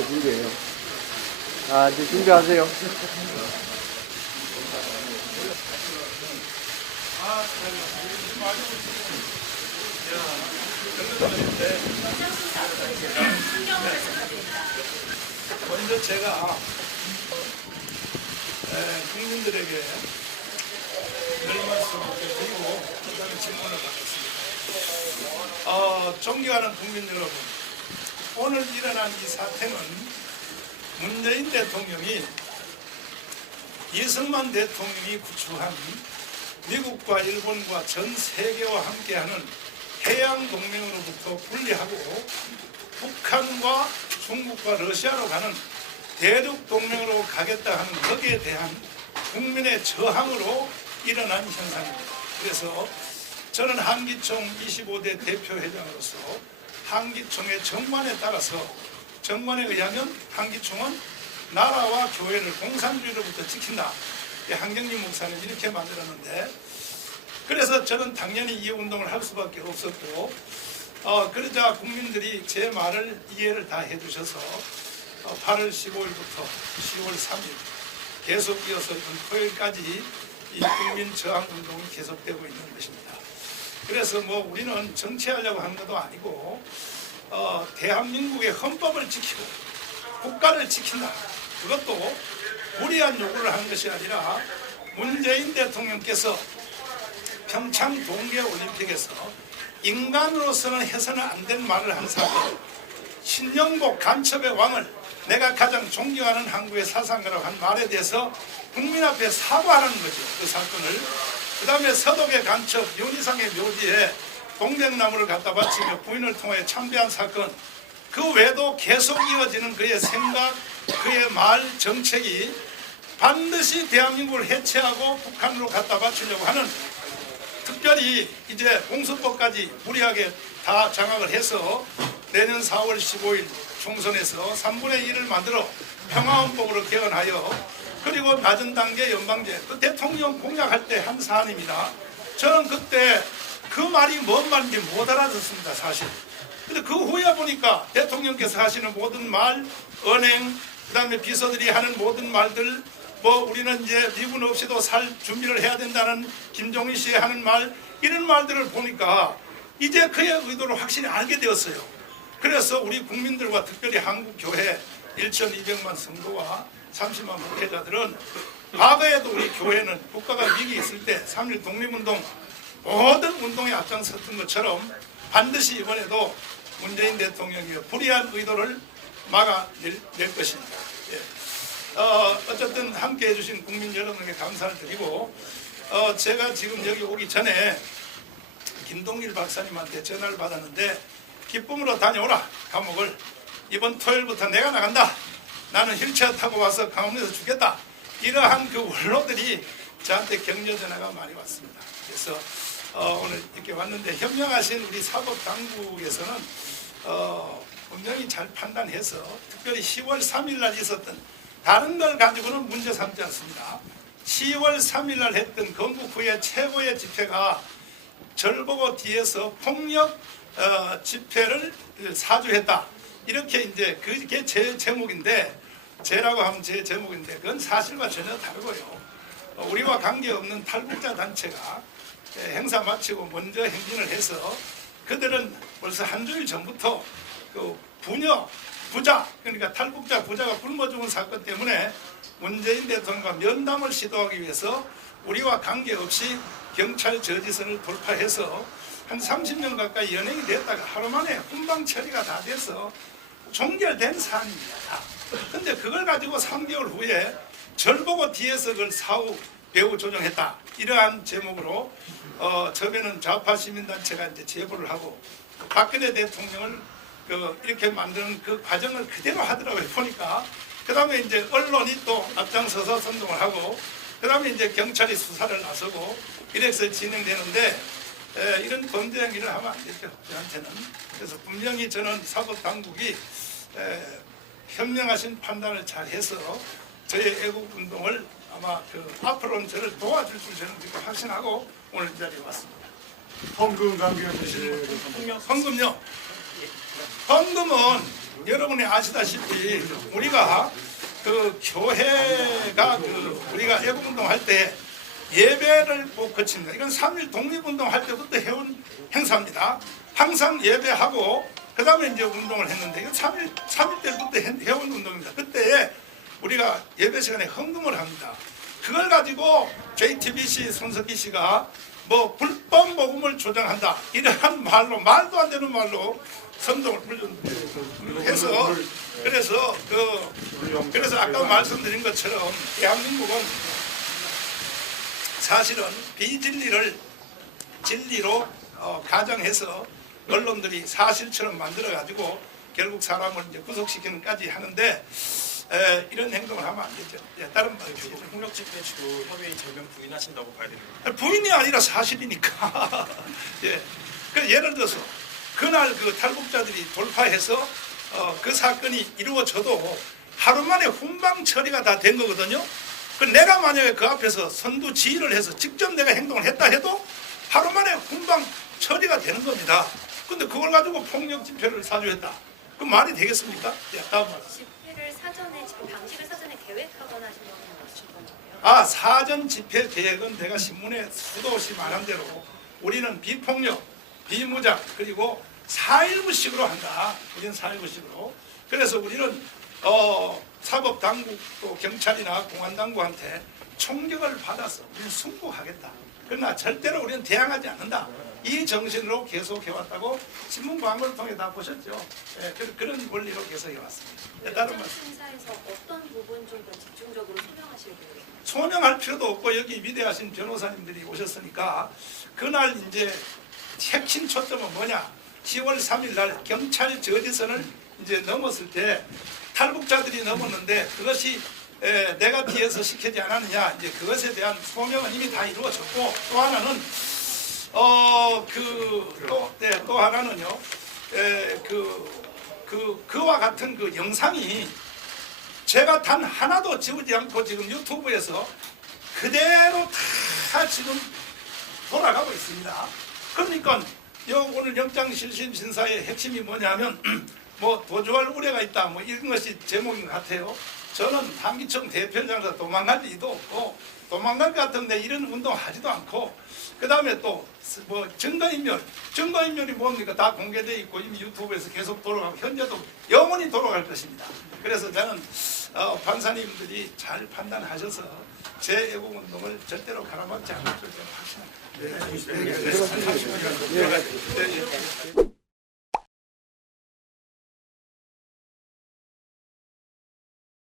준비했어요, 준비해요. 이제 준비하세요. 먼저 제가 국민들에게 늘 말씀을 드리고 그다음에 질문을 받겠습니다. 존경하는 국민 여러분, 오늘 일어난 이 사태는 문재인 대통령이 이승만 대통령이 구축한 미국과 일본과 전 세계와 함께하는 해양동맹으로부터 분리하고 북한과 중국과 러시아로 가는 대륙동맹으로 가겠다 하는 거기에 대한 국민의 저항으로 일어난 현상입니다. 그래서 저는 한기총 25대 대표회장으로서 한기총의 정관에 따라서 정관에 의하면 한기총은 나라와 교회를 공산주의로부터 지킨다. 한경림 목사님 이렇게 만들었는데, 그래서 저는 당연히 이 운동을 할 수밖에 없었고, 그러자 국민들이 제 말을 이해를 다 해주셔서 8월 15일부터 10월 3일 계속 이어서 토요일까지 이 국민 저항 운동이 계속되고 있는 것입니다. 그래서 우리는 정치하려고 하는 것도 아니고 대한민국의 헌법을 지키고 국가를 지킨다. 그것도 무리한 요구를 하는 것이 아니라 문재인 대통령께서 평창 동계올림픽에서 인간으로서는 해서는 안 된 말을 한 사람, 신영복 간첩의 왕을 내가 가장 존경하는 한국의 사상가라고 한 말에 대해서 국민 앞에 사과하는 거죠. 그 사건을. 그 다음에 서독의 간첩 윤희상의 묘지에 동백나무를 갖다 바치며 부인을 통해 참배한 사건, 그 외에도 계속 이어지는 그의 생각, 그의 말, 정책이 반드시 대한민국을 해체하고 북한으로 갖다 바치려고 하는, 특별히 이제 공수법까지 무리하게 다 장악을 해서 내년 4월 15일 총선에서 3분의 1을 만들어 평화헌법으로 개헌하여, 그리고 낮은 단계 연방제, 그 대통령 공약할 때 한 사안입니다. 저는 그때 그 말이 뭔 말인지 못 알아듣습니다, 사실. 근데 그 후에 보니까 대통령께서 하시는 모든 말, 언행, 그 다음에 비서들이 하는 모든 말들, 우리는 이제 미군 없이도 살 준비를 해야 된다는 김종인 씨의 하는 말, 이런 말들을 보니까 이제 그의 의도를 확실히 알게 되었어요. 그래서 우리 국민들과 특별히 한국교회 1,200만 성도와 30만 목회자들은 과거에도 우리 교회는 국가가 위기 있을 때 3.1 독립운동 모든 운동에 앞장섰던 것처럼 반드시 이번에도 문재인 대통령의 불의한 의도를 막아낼 것입니다. 어쨌든 함께 해주신 국민 여러분에게 감사를 드리고, 제가 지금 여기 오기 전에 김동일 박사님한테 전화를 받았는데, 기쁨으로 다녀오라, 감옥을. 이번 토요일부터 내가 나간다. 나는 휠체어 타고 와서 강원에서 죽겠다. 이러한 그 원로들이 저한테 격려 전화가 많이 왔습니다. 그래서 오늘 이렇게 왔는데, 현명하신 우리 사법당국에서는 분명히 잘 판단해서 특별히 10월 3일 날 있었던 다른 걸 가지고는 문제 삼지 않습니다. 10월 3일 날 했던 건국 후에 최고의 집회가 절 보고 뒤에서 폭력 집회를 사주했다. 이렇게 이제 그게 제 제목인데, 제라고 하면 제 제목인데, 그건 사실과 전혀 다르고요. 우리와 관계없는 탈북자 단체가 행사 마치고 먼저 행진을 해서, 그들은 벌써 한 주일 전부터 그 부자, 그러니까 탈북자 부자가 굶어 죽은 사건 때문에 문재인 대통령과 면담을 시도하기 위해서 우리와 관계없이 경찰 저지선을 돌파해서 한 30년 가까이 연행이 됐다가 하루 만에 훈방 처리가 다 돼서 종결된 사안입니다. 근데 그걸 가지고 3개월 후에 절 보고 뒤에서 그걸 사후 배후 조정했다. 이러한 제목으로 처음에는 좌파 시민단체가 이제 제보를 하고, 박근혜 대통령을 이렇게 만드는 그 과정을 그대로 하더라고요, 보니까. 그 다음에 이제 언론이 또 앞장서서 선동을 하고, 그 다음에 이제 경찰이 수사를 나서고, 이래서 진행되는데, 이런 범죄 행위를 하면 안 되죠, 저한테는. 그래서 분명히 저는 사법당국이 현명하신 판단을 잘 해서 저의 애국운동을 아마 앞으로는 저를 도와줄 줄 저는 그렇게 확신하고 오늘 이 자리에 왔습니다. 헌금 관계없이 헌금요? 헌금은 여러분이 아시다시피 우리가 그 교회가 우리가 애국운동 할 때 예배를 꼭 거칩니다. 이건 3.1 독립운동 할 때부터 해온 행사입니다. 항상 예배하고 그 다음에 이제 운동을 했는데 이건 3.1 때부터 해온 운동입니다. 그때 우리가 예배 시간에 헌금을 합니다. 그걸 가지고 JTBC 손석희 씨가 뭐 불법 복음을 조장한다 이러한 말로 말도 안 되는 말로 선동을 해서 그래서 아까 말씀드린 것처럼 대한민국은 사실은 비진리를 진리로 가정해서 언론들이 사실처럼 만들어 가지고 결국 사람을 이제 구속시키는까지 하는데 이런 행동을 하면 안 되죠. 다른 말이죠. 폭력 집회 주도 혐의 전면 부인하신다고 봐야 됩니다. 부인이 아니라 사실이니까. 예. 예를 들어서 그날 그 탈북자들이 돌파해서 그 사건이 이루어져도 하루 만에 훈방 처리가 다 된 거거든요. 내가 만약에 그 앞에서 선두 지휘를 해서 직접 내가 행동을 했다 해도 하루 만에 훈방 처리가 되는 겁니다. 근데 그걸 가지고 폭력 집회를 사주했다. 그 말이 되겠습니까? 예, 다음 말. 집회를 사전에 방식을 사전에 계획하거나 하신 경우는 없으신 건가요? 아, 사전 집회 계획은 내가 신문에 수도 없이 말한 대로 우리는 비폭력, 비무장 그리고 4.19식으로 한다. 우리는 4.19식으로. 그래서 우리는 사법당국 또 경찰이나 공안당국한테 총격을 받아서 우리는 승부하겠다. 그러나 절대로 우리는 대항하지 않는다. 이 정신으로 계속 해왔다고 신문 광고를 통해 다 보셨죠. 예, 그런 원리로 계속 해왔습니다. 예, 다른 말씀. 심사에서 어떤 부분 좀 더 집중적으로 소명하실 거예요? 소명할 필요도 없고 여기 위대하신 변호사님들이 오셨으니까 그날 이제 핵심 초점은 뭐냐? 10월 3일 날 경찰 저지선을 이제 넘었을 때 탈북자들이 넘었는데 그것이 내가 뒤에서 시키지 않았느냐? 이제 그것에 대한 소명은 이미 다 이루어졌고 또 하나는 또 하나는요. 그와 같은 그 영상이 제가 단 하나도 지우지 않고 지금 유튜브에서 그대로 다 지금 돌아가고 있습니다. 그러니까 오늘 영장실심심사의 핵심이 뭐냐면 뭐 도주할 우려가 있다 뭐 이런 것이 제목인 것 같아요. 저는 한기총 대표장에서 도망갈 리도 없고 도망갈 것 같은데 이런 운동 하지도 않고 그 다음에 또 뭐 증거인멸이 뭡니까? 다 공개되어 있고 이미 유튜브에서 계속 돌아가고 현재도 영원히 돌아갈 것입니다. 그래서 저는 판사님들이 잘 판단하셔서 제 애국운동을 절대로 가라막지 않을 줄 저는 확신합니다. 네,